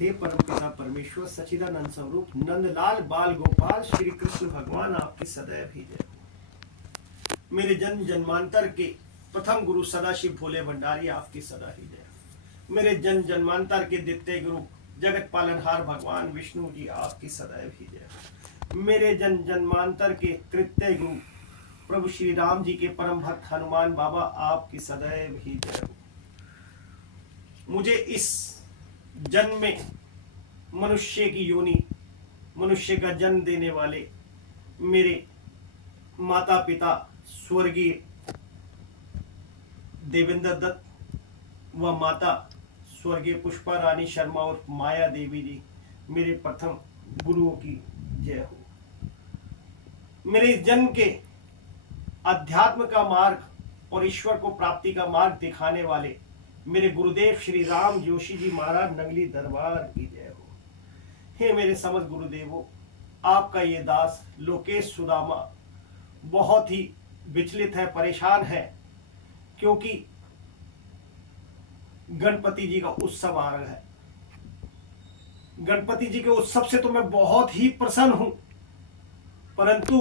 हे परमपिता परमेश्वर सच्चिदानंद स्वरूप नंदलाल बाल गोपाल श्री कृष्ण भगवान आपकी सदैव ही जय। मेरे जन्म जन्मांतर के प्रथम गुरु सदाशिव भोले भंडारी आपकी सदा ही जय। मेरे जन्म जन्मांतर के द्वितीय गुरु जगत पालनहार भगवान विष्णु जी आपकी सदैव ही जय। मेरे जन्म जन्मांतर के तृतीय गुरु प्रभु श्री राम जी के परम भक्त हनुमान बाबा आपकी सदैव ही जय। मुझे इस जन्म में मनुष्य की योनि, मनुष्य का जन्म देने वाले मेरे माता पिता स्वर्गीय देवेंद्र दत्त व माता स्वर्गीय पुष्पा रानी शर्मा और माया देवी जी, मेरे प्रथम गुरुओं की जय हो। मेरे इस जन्म के अध्यात्म का मार्ग और ईश्वर को प्राप्ति का मार्ग दिखाने वाले मेरे गुरुदेव श्री राम जोशी जी महाराज नंगली दरबार की जय हो। हे मेरे समस्त गुरुदेवों, आपका ये दास लोकेश सुदामा बहुत ही विचलित है, परेशान है, क्योंकि गणपति जी का उत्सव आ रहा है। गणपति जी के उत्सव से तो मैं बहुत ही प्रसन्न हूं, परंतु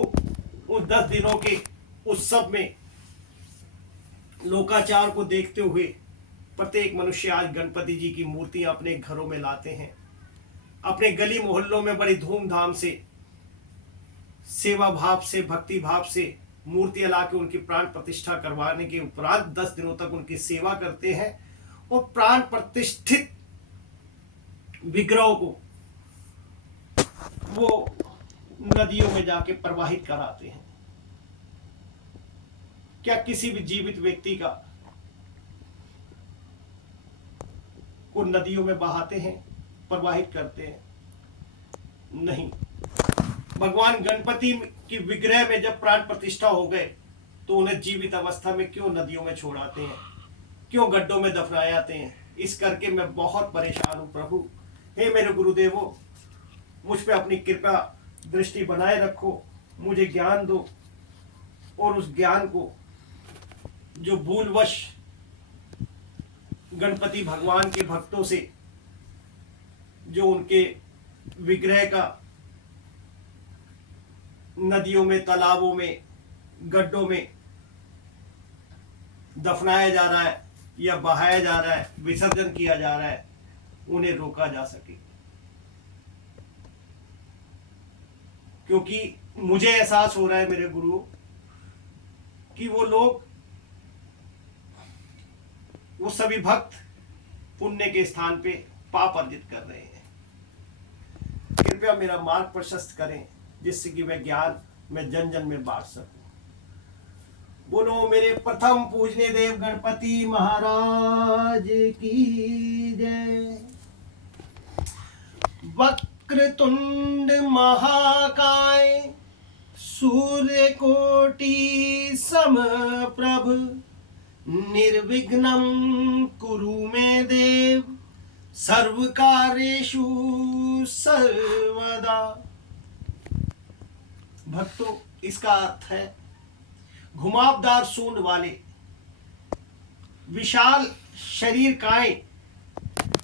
उस 10 दिनों के उत्सव में लोकाचार को देखते हुए प्रत्येक मनुष्य आज गणपति जी की मूर्तियां अपने घरों में लाते हैं। अपने गली मोहल्लों में बड़ी धूमधाम से सेवा भाव से, भक्ति भाव से मूर्तियां ला के उनकी प्राण प्रतिष्ठा करवाने के उपरांत 10 दिनों तक उनकी सेवा करते हैं और प्राण प्रतिष्ठित विग्रहों को वो नदियों में जाके प्रवाहित कराते हैं। क्या किसी भी जीवित व्यक्ति का को नदियों में बहाते हैं, प्रवाहित करते हैं? नहीं। भगवान गणपति की विग्रह में जब प्राण प्रतिष्ठा हो गए तो उन्हें जीवित अवस्था में क्यों नदियों में छोड़ाते हैं, क्यों गड्ढों में दफनाए जाते हैं? इस करके मैं बहुत परेशान हूं प्रभु। हे मेरे गुरुदेवों, मुझ पे अपनी कृपा दृष्टि बनाए रखो, मुझे ज्ञान दो और उस ज्ञान को जो भूलवश गणपति भगवान के भक्तों से जो उनके विग्रह का नदियों में, तालाबों में, गड्ढों में दफनाया जा रहा है या बहाया जा रहा है, विसर्जन किया जा रहा है, उन्हें रोका जा सके। क्योंकि मुझे एहसास हो रहा है मेरे गुरुओं कि वो सभी भक्त पुण्य के स्थान पे पाप अर्जित कर रहे हैं। कृपया मेरा मार्ग प्रशस्त करें जिससे कि वह ज्ञान मैं जन जन में बांट सकूं। बोलो मेरे प्रथम पूजनीय देव गणपति महाराज की जय। वक्रतुंड महाकाय सूर्य कोटि समप्रभ निर्विघ्नं कुरु मे देव सर्वकार्येषु सर्वदा। भक्तों, इसका अर्थ है घुमावदार सूंड वाले विशाल शरीर काय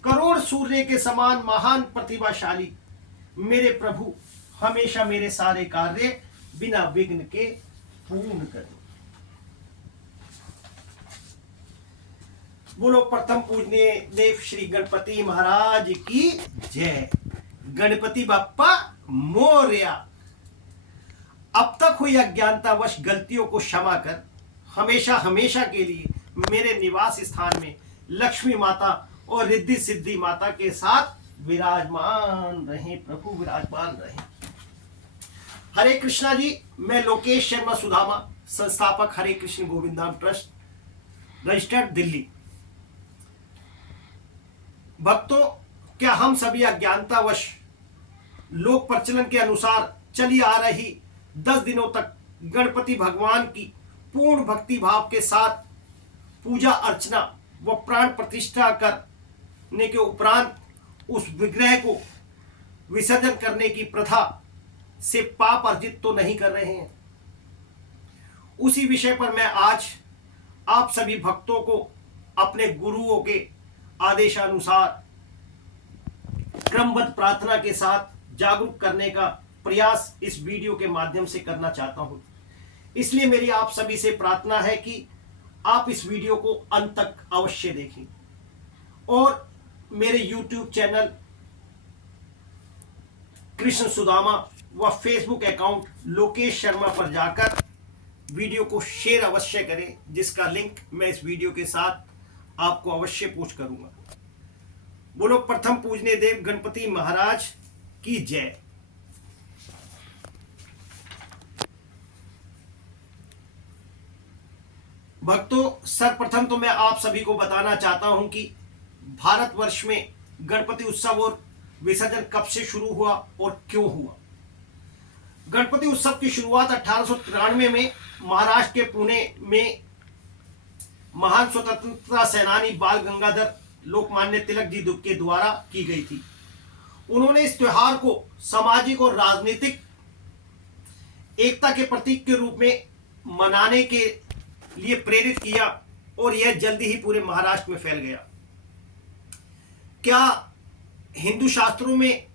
करोड़ सूर्य के समान महान प्रतिभाशाली मेरे प्रभु हमेशा मेरे सारे कार्य बिना विघ्न के पूर्ण करें। बोलो प्रथम पूजनीय देव श्री गणपति महाराज की जय। गणपति बप्पा मोरया। अब तक हुई अज्ञानतावश गलतियों को क्षमा कर हमेशा हमेशा के लिए मेरे निवास स्थान में लक्ष्मी माता और रिद्धि सिद्धि माता के साथ विराजमान रहे प्रभु, विराजमान रहे। हरे कृष्णा जी, मैं लोकेश शर्मा सुदामा, संस्थापक हरे कृष्ण गोविंदाम ट्रस्ट, रजिस्टर्ड दिल्ली। भक्तों, क्या हम सभी अज्ञानतावश लोक प्रचलन के अनुसार चली आ रही 10 दिनों तक गणपति भगवान की पूर्ण भक्ति भाव के साथ पूजा अर्चना व प्राण प्रतिष्ठा करने के उपरांत उस विग्रह को विसर्जन करने की प्रथा से पाप अर्जित तो नहीं कर रहे हैं? उसी विषय पर मैं आज आप सभी भक्तों को अपने गुरुओं के आदेशानुसार क्रमबद्ध प्रार्थना के साथ जागरूक करने का प्रयास इस वीडियो के माध्यम से करना चाहता हूं। इसलिए मेरी आप सभी से प्रार्थना है कि आप इस वीडियो को अंत तक अवश्य देखें और मेरे YouTube चैनल कृष्ण सुदामा व फेसबुक अकाउंट लोकेश शर्मा पर जाकर वीडियो को शेयर अवश्य करें, जिसका लिंक मैं इस वीडियो के साथ आपको अवश्य पोस्ट करूंगा। बोलो प्रथम पूजने देव गणपति महाराज की जय। भक्तों, सर्वप्रथम तो मैं आप सभी को बताना चाहता हूं कि भारतवर्ष में गणपति उत्सव और विसर्जन कब से शुरू हुआ और क्यों हुआ। गणपति उत्सव की शुरुआत 1893 में महाराष्ट्र के पुणे में महान स्वतंत्रता सेनानी बाल गंगाधर लोकमान्य तिलक जी के द्वारा की गई थी। उन्होंने इस त्योहार को सामाजिक और राजनीतिक एकता के प्रतीक के रूप में मनाने के लिए प्रेरित किया और यह जल्दी ही पूरे महाराष्ट्र में फैल गया। क्या हिंदू शास्त्रों में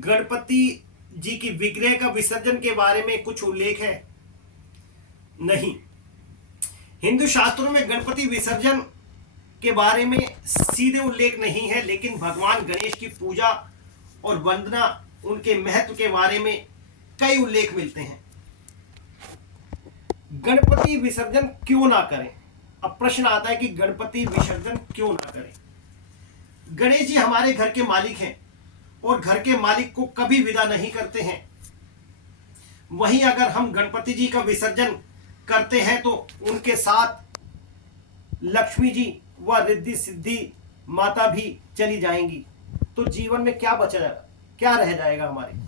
गणपति जी की विग्रह का विसर्जन के बारे में कुछ उल्लेख है? नहीं। हिंदू शास्त्रों में गणपति विसर्जन के बारे में सीधे उल्लेख नहीं है, लेकिन भगवान गणेश की पूजा और वंदना, उनके महत्व के बारे में कई उल्लेख मिलते हैं। गणपति विसर्जन क्यों ना करें? अब प्रश्न आता है कि गणपति विसर्जन क्यों ना करें। गणेश जी हमारे घर के मालिक हैं और घर के मालिक को कभी विदा नहीं करते हैं। वहीं अगर हम गणपति जी का विसर्जन करते हैं तो उनके साथ लक्ष्मी जी व रिद्धि सिद्धि माता भी चली जाएंगी, तो जीवन में क्या बचा, क्या रह जाएगा हमारे।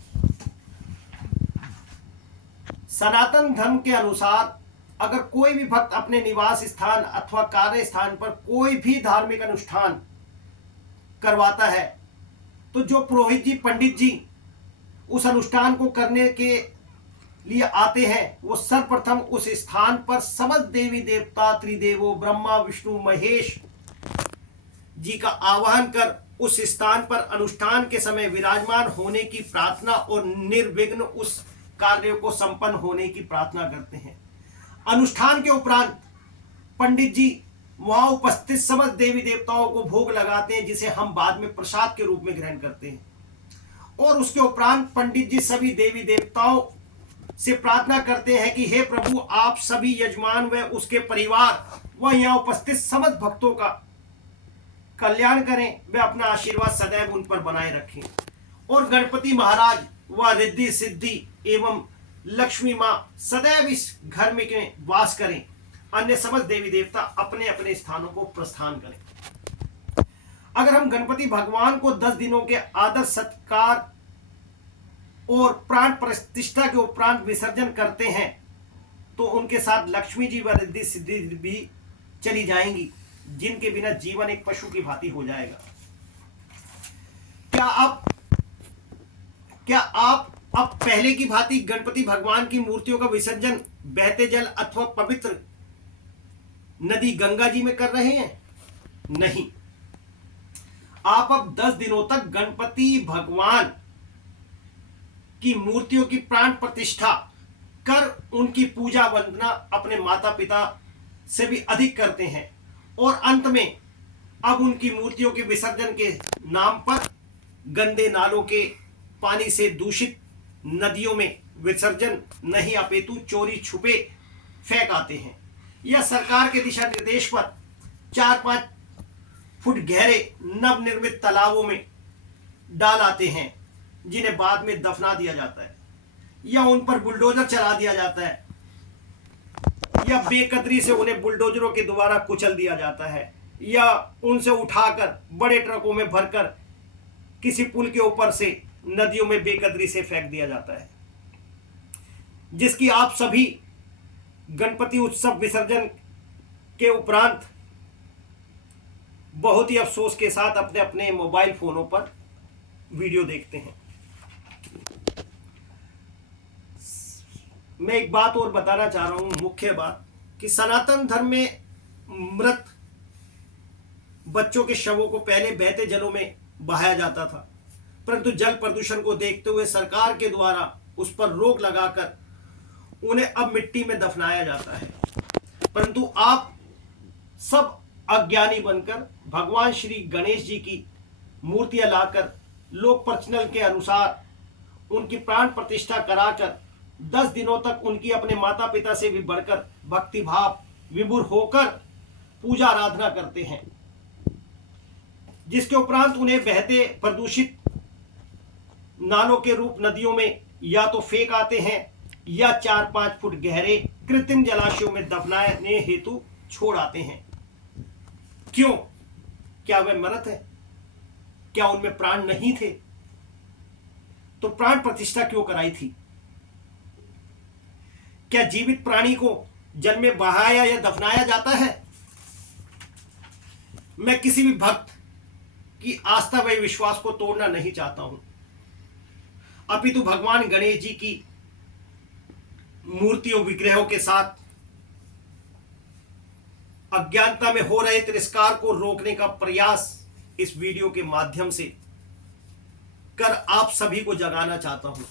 सनातन धर्म के अनुसार अगर कोई भी भक्त अपने निवास स्थान अथवा कार्य स्थान पर कोई भी धार्मिक अनुष्ठान करवाता है, तो जो पुरोहित जी, पंडित जी उस अनुष्ठान को करने के लिए आते हैं, वो सर्वप्रथम उस स्थान पर समस्त देवी देवता, त्रिदेवों ब्रह्मा विष्णु महेश जी का आवाहन कर उस स्थान पर अनुष्ठान के समय विराजमान होने की प्रार्थना और निर्विघ्न उस कार्य को संपन्न होने की प्रार्थना करते हैं। अनुष्ठान के उपरांत पंडित जी वहां उपस्थित समस्त देवी देवताओं को भोग लगाते हैं, जिसे हम बाद में प्रसाद के रूप में ग्रहण करते हैं। और उसके उपरांत पंडित जी सभी देवी देवताओं से प्रार्थना करते हैं कि हे प्रभु, आप सभी यजमान व उसके परिवार व यहाँ उपस्थित समस्त भक्तों का कल्याण करें, वे अपना आशीर्वाद सदैव उन पर बनाए रखें। और गणपति महाराज व रिद्धि सिद्धि एवं लक्ष्मी माँ सदैव इस घर में वास करें। अन्य समस्त देवी देवता अपने अपने स्थानों को प्रस्थान करें। अगर हम गणपति भगवान को 10 दिनों के आदर सत्कार और प्राण प्रतिष्ठा के उपरांत विसर्जन करते हैं, तो उनके साथ लक्ष्मी जी व रिद्धि सिद्धि भी चली जाएंगी, जिनके बिना जीवन एक पशु की भांति हो जाएगा। क्या आप अब पहले की भांति गणपति भगवान की मूर्तियों का विसर्जन बहते जल अथवा पवित्र नदी गंगा जी में कर रहे हैं? नहीं। आप अब 10 दिनों तक गणपति भगवान की मूर्तियों की प्राण प्रतिष्ठा कर उनकी पूजा वंदना अपने माता पिता से भी अधिक करते हैं। और अंत में अब उनकी मूर्तियों के विसर्जन के नाम पर गंदे नालों के पानी से दूषित नदियों में विसर्जन नहीं, अपितु चोरी छुपे फेंक आते हैं, या सरकार के दिशा निर्देश पर 4-5 फुट गहरे नवनिर्मित तालाबों में डाल आते हैं, जिन्हें बाद में दफना दिया जाता है, या उन पर बुलडोजर चला दिया जाता है, या बेकदरी से उन्हें बुलडोजरों के द्वारा कुचल दिया जाता है, या उनसे उठाकर बड़े ट्रकों में भरकर किसी पुल के ऊपर से नदियों में बेकदरी से फेंक दिया जाता है, जिसकी आप सभी गणपति उत्सव विसर्जन के उपरांत बहुत ही अफसोस के साथ अपने अपने मोबाइल फोनों पर वीडियो देखते हैं। मैं एक बात और बताना चाह रहा हूं, मुख्य बात, कि सनातन धर्म में मृत बच्चों के शवों को पहले बहते जलों में बहाया जाता था, परंतु जल प्रदूषण को देखते हुए सरकार के द्वारा उस पर रोक लगाकर उन्हें अब मिट्टी में दफनाया जाता है। परंतु आप सब अज्ञानी बनकर भगवान श्री गणेश जी की मूर्तियां लाकर लोक प्रचलन के अनुसार उनकी प्राण प्रतिष्ठा कराकर 10 दिनों तक उनकी अपने माता पिता से भी बढ़कर भक्ति भाव विभोर होकर पूजा आराधना करते हैं, जिसके उपरांत उन्हें बहते प्रदूषित नालों के रूप नदियों में या तो फेंक आते हैं या 4-5 फुट गहरे कृत्रिम जलाशयों में दफनाने हेतु छोड़ आते हैं। क्यों? क्या वे मरत है? क्या उनमें प्राण नहीं थे? तो प्राण प्रतिष्ठा क्यों कराई थी? क्या जीवित प्राणी को जल में बहाया या दफनाया जाता है? मैं किसी भी भक्त की आस्था व विश्वास को तोड़ना नहीं चाहता हूं, अपितु भगवान गणेश जी की मूर्तियों विग्रहों के साथ अज्ञानता में हो रहे तिरस्कार को रोकने का प्रयास इस वीडियो के माध्यम से कर आप सभी को जगाना चाहता हूं,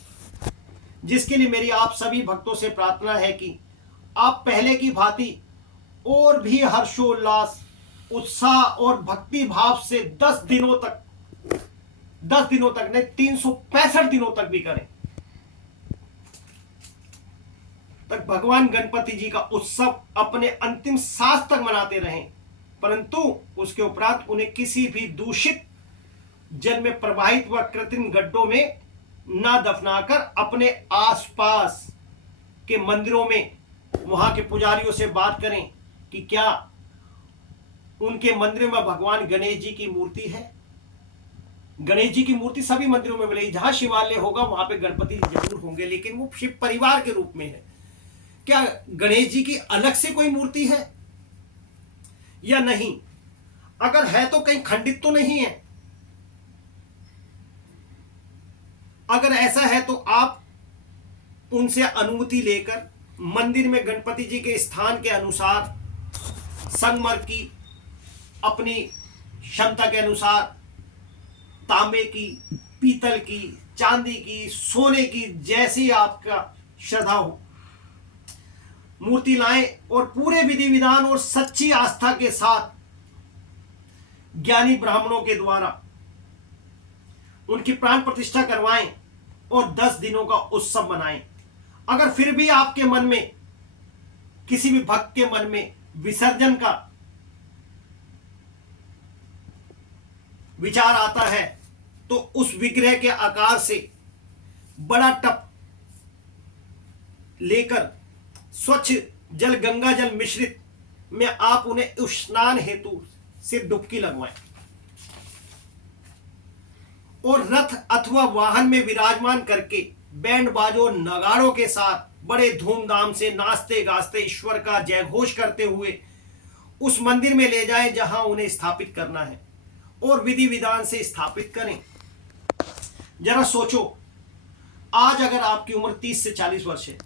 जिसके लिए मेरी आप सभी भक्तों से प्रार्थना है कि आप पहले की भांति और भी हर्षोल्लास, उत्साह और भक्ति भाव से 10 दिनों तक नहीं 365 दिनों तक भी करें, तक भगवान गणपति जी का उत्सव अपने अंतिम सांस तक मनाते रहें। परंतु उसके उपरांत उन्हें किसी भी दूषित जल में प्रवाहित व कृत्रिम गड्ढों में न दफनाकर अपने आसपास के मंदिरों में वहां के पुजारियों से बात करें कि क्या उनके मंदिर में भगवान गणेश जी की मूर्ति है। गणेश जी की मूर्ति सभी मंदिरों में मिलेगी, जहां शिवालय होगा वहां पे गणपति जरूर होंगे, लेकिन वो शिव परिवार के रूप में है। क्या गणेश जी की अलग से कोई मूर्ति है या नहीं? अगर है तो कहीं खंडित तो नहीं है। अगर ऐसा है तो आप उनसे अनुमति लेकर मंदिर में गणपति जी के स्थान के अनुसार संगमर की अपनी क्षमता के अनुसार तांबे की, पीतल की, चांदी की, सोने की, जैसी आपका श्रद्धा हो मूर्ति लाएं और पूरे विधि विधान और सच्ची आस्था के साथ ज्ञानी ब्राह्मणों के द्वारा उनकी प्राण प्रतिष्ठा करवाएं और 10 दिनों का उत्सव मनाएं। अगर फिर भी आपके मन में, किसी भी भक्त के मन में विसर्जन का विचार आता है तो उस विग्रह के आकार से बड़ा टब लेकर स्वच्छ जल, गंगा जल मिश्रित में आप उन्हें स्नान हेतु से डुबकी लगवाएं और रथ अथवा वाहन में विराजमान करके बैंड बाजों नगाड़ों के साथ बड़े धूमधाम से नाचते गाजते ईश्वर का जय घोष करते हुए उस मंदिर में ले जाएं जहां उन्हें स्थापित करना है और विधि विधान से स्थापित करें। जरा सोचो, आज अगर आपकी उम्र 30 से 40 वर्ष है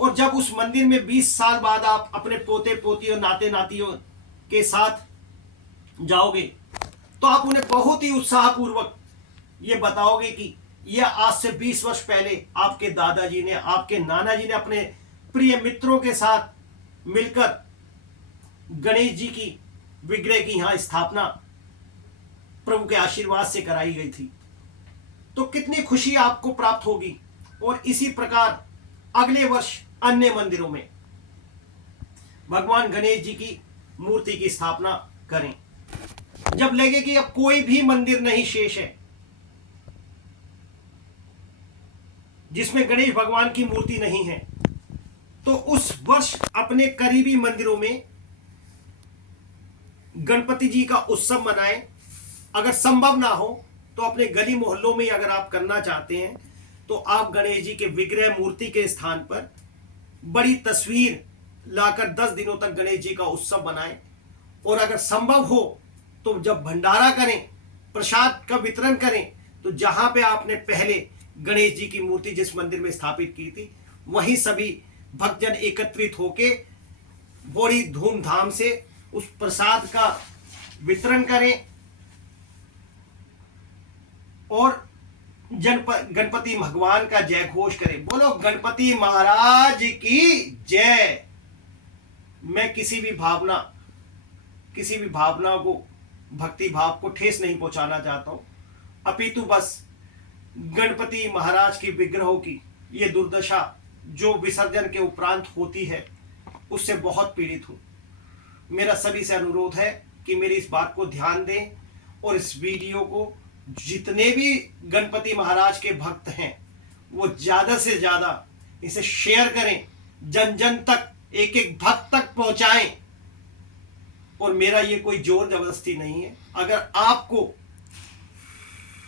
और जब उस मंदिर में 20 साल बाद आप अपने पोते पोतियों नाते नातियों के साथ जाओगे तो आप उन्हें बहुत ही उत्साहपूर्वक ये बताओगे कि यह आज से 20 वर्ष पहले आपके दादाजी ने, आपके नाना जी ने अपने प्रिय मित्रों के साथ मिलकर गणेश जी की विग्रह की यहां स्थापना प्रभु के आशीर्वाद से कराई गई थी। तो कितनी खुशी आपको प्राप्त होगी। और इसी प्रकार अगले वर्ष अन्य मंदिरों में भगवान गणेश जी की मूर्ति की स्थापना करें। जब लगे कि अब कोई भी मंदिर नहीं शेष है जिसमें गणेश भगवान की मूर्ति नहीं है, तो उस वर्ष अपने करीबी मंदिरों में गणपति जी का उत्सव मनाएं। अगर संभव ना हो तो अपने गली मोहल्लों में अगर आप करना चाहते हैं तो आप गणेश जी के विग्रह मूर्ति के स्थान पर बड़ी तस्वीर लाकर 10 दिनों तक गणेश जी का उत्सव मनाएं। और अगर संभव हो तो जब भंडारा करें, प्रसाद का वितरण करें, तो जहां पे आपने पहले गणेश जी की मूर्ति जिस मंदिर में स्थापित की थी वहीं सभी भक्तजन एकत्रित होके बड़ी धूमधाम से उस प्रसाद का वितरण करें और गणपति भगवान का जय घोष करें। बोलो गणपति महाराज की जय। मैं किसी भी भावना को, भक्ति भाव को ठेस नहीं पहुंचाना चाहता हूं, अपितु बस गणपति महाराज की विग्रहों की ये दुर्दशा जो विसर्जन के उपरांत होती है उससे बहुत पीड़ित हूं। मेरा सभी से अनुरोध है कि मेरी इस बात को ध्यान दें और इस वीडियो को जितने भी गणपति महाराज के भक्त हैं वो ज्यादा से ज्यादा इसे शेयर करें, जन जन तक, एक एक भक्त तक पहुंचाएं। और मेरा ये कोई जोर जबरदस्ती नहीं है। अगर आपको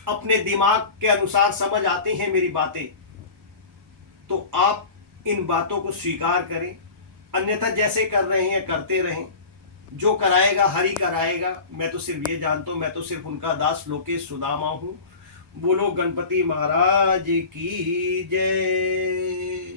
अपने दिमाग के अनुसार समझ आती हैं मेरी बातें तो आप इन बातों को स्वीकार करें, अन्यथा जैसे कर रहे हैं करते रहें। जो कराएगा हरि कराएगा। मैं तो सिर्फ ये जानता हूं, मैं तो सिर्फ उनका दास लोकेश सुदामा हूं। बोलो गणपति महाराज की जय।